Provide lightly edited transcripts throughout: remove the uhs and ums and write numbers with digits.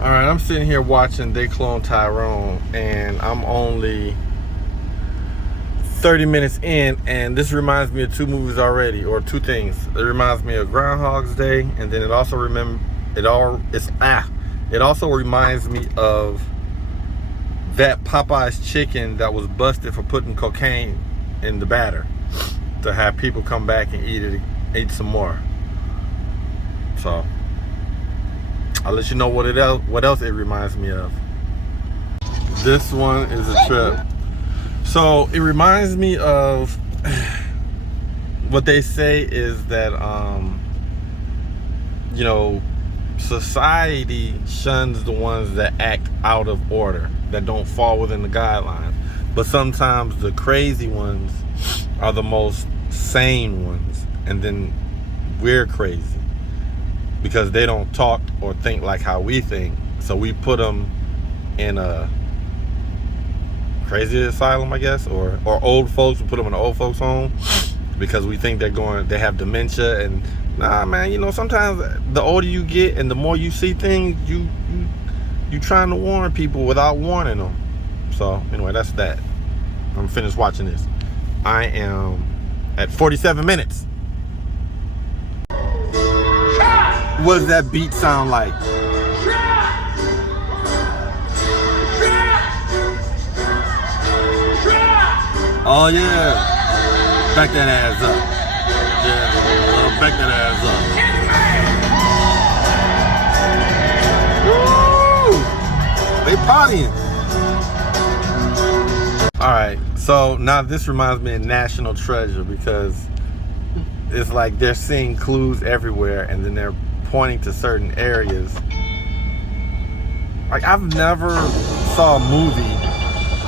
All right, I'm sitting here watching They Clone Tyrone, and I'm only 30 minutes in, and this reminds me of two movies already, or two things. It reminds me of Groundhog's Day, and then it also it also reminds me of that Popeye's chicken that was busted for putting cocaine in the batter to have people come back and eat some more. So I'll let you know what else it reminds me of. This one is a trip. So it reminds me of what they say is that society shuns the ones that act out of order, that don't fall within the guidelines. But sometimes the crazy ones are the most sane ones, and then we're crazy because they don't talk or think like how we think. So we put them in a crazy asylum, I guess, or old folks. We put them in an old folks home because we think they have dementia. And nah, man, sometimes the older you get and the more you see things, you trying to warn people without warning them. So anyway, that's that. I'm finished watching this. I am at 47 minutes. What does that beat sound like? Oh yeah, back that ass up. Yeah, back that ass up. Woo! They partying. All right, so now this reminds me of National Treasure, because it's like they're seeing clues everywhere, and then they're pointing to certain areas. Like, I've never saw a movie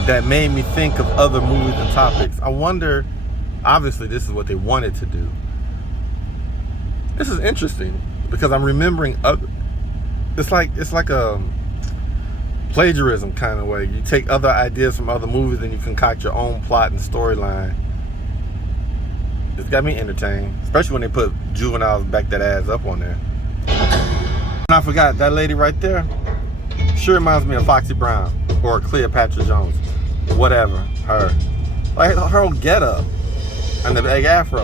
that made me think of other movies and topics. I wonder, obviously this is what they wanted to do. This is interesting because I'm remembering it's like a plagiarism kind of way. You take other ideas from other movies and you concoct your own plot and storyline. It's got me entertained, especially when they put Juvenile's Back That Ass Up on there. And I forgot, that lady right there sure reminds me of Foxy Brown or Cleopatra Jones. Whatever, her. Like her whole get up and the big afro.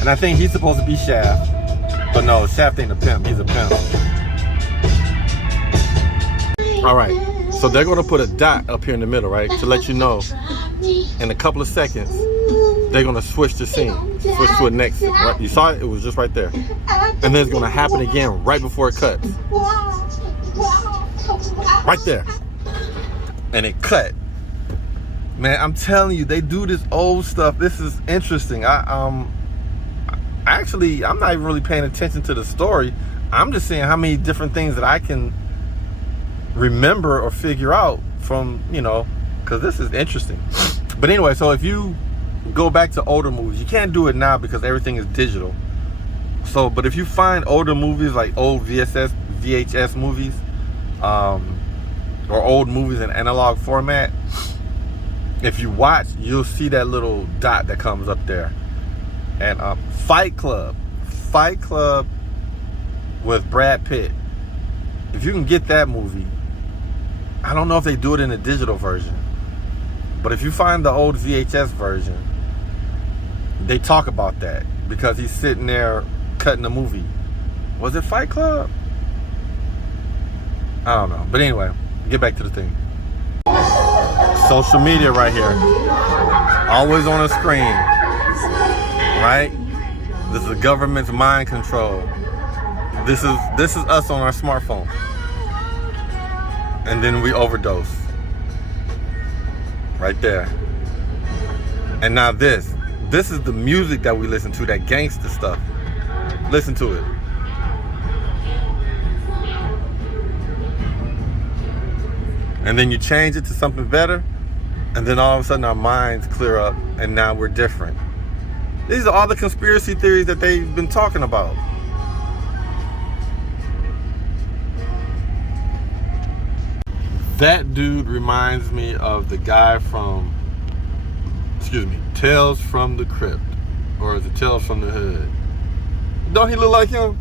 And I think he's supposed to be Shaft. But no, Shaft ain't a pimp, he's a pimp. Alright, so they're gonna put a dot up here in the middle, right? To let you know in a couple of seconds they're gonna switch the scene. Switch to a next scene, right? You saw it, it was just right there. And then it's gonna happen again right before it cuts. Right there. And it cut. Man, I'm telling you, they do this old stuff. This is interesting. I'm not even really paying attention to the story. I'm just seeing how many different things that I can remember or figure out from, because this is interesting. But anyway, so if you go back to older movies, you can't do it now because everything is digital. So, but if you find older movies, like old VHS movies, or old movies in analog format, if you watch, you'll see that little dot that comes up there. And Fight Club with Brad Pitt. If you can get that movie, I don't know if they do it in a digital version, but if you find the old VHS version, they talk about that because he's sitting there cutting a movie. Was it Fight Club? I don't know. But anyway, get back to the thing. Social media right here. Always on a screen. Right? This is the government's mind control. This is us on our smartphone. And then we overdose. Right there. And now this is the music that we listen to, that gangster stuff. Listen to it. And then you change it to something better, and then all of a sudden our minds clear up, and now we're different. These are all the conspiracy theories that they've been talking about. That dude reminds me of the guy from, Tales from the Crypt, or is it Tales from the Hood? Don't he look like him?